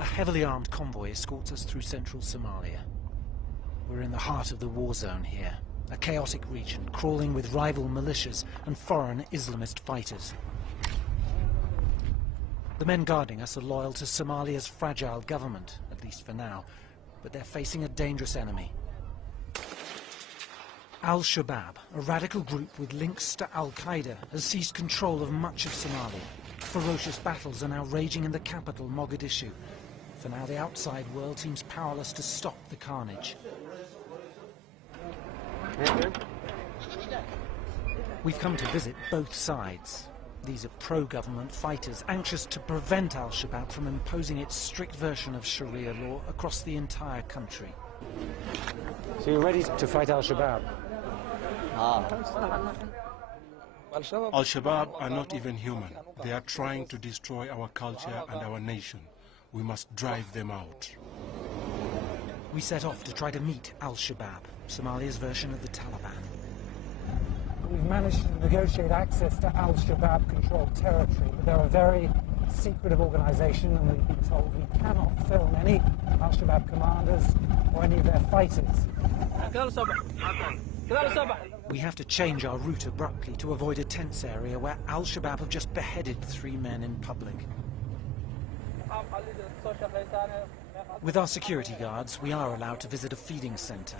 A heavily armed convoy escorts us through central Somalia. We're in the heart of the war zone here, a chaotic region crawling with rival militias and foreign Islamist fighters. The men guarding us are loyal to Somalia's fragile government, at least for now, but they're facing a dangerous enemy. Al-Shabaab, a radical group with links to Al-Qaeda, has seized control of much of Somalia. Ferocious battles are now raging in the capital, Mogadishu. For now, the outside world seems powerless to stop the carnage. We've come to visit both sides. These are pro-government fighters, anxious to prevent Al-Shabaab from imposing its strict version of Sharia law across the entire country. So you're ready to fight Al-Shabaab? Al-Shabaab are not even human. They are trying to destroy our culture and our nation. We must drive them out. We set off to try to meet Al-Shabaab, Somalia's version of the Taliban. We've managed to negotiate access to Al-Shabaab-controlled territory, but they're a very secretive organisation, and we've been told we cannot film any Al-Shabaab commanders or any of their fighters. We have to change our route abruptly to avoid a tense area where Al-Shabaab have just beheaded 3 men in public. With our security guards, we are allowed to visit a feeding centre.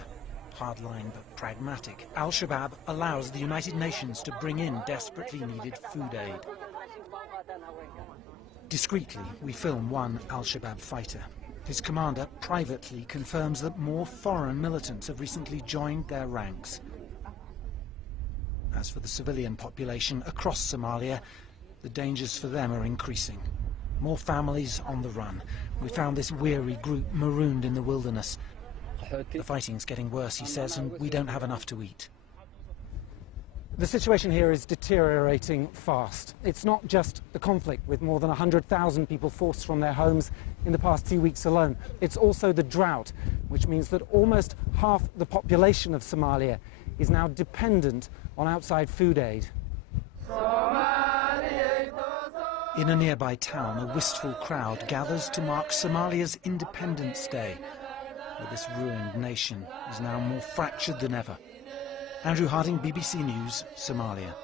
Hardline but pragmatic, Al-Shabaab allows the United Nations to bring in desperately needed food aid. Discreetly, we film one Al-Shabaab fighter. His commander privately confirms that more foreign militants have recently joined their ranks. As for the civilian population across Somalia, the dangers for them are increasing. More families on the run. We found this weary group marooned in the wilderness. The fighting's getting worse, he says, and we don't have enough to eat. The situation here is deteriorating fast. It's not just the conflict, with more than 100,000 people forced from their homes in the past 2 weeks alone. It's also the drought, which means that almost half the population of Somalia is now dependent on outside food aid. In a nearby town, a wistful crowd gathers to mark Somalia's Independence Day. But this ruined nation is now more fractured than ever. Andrew Harding, BBC News, Somalia.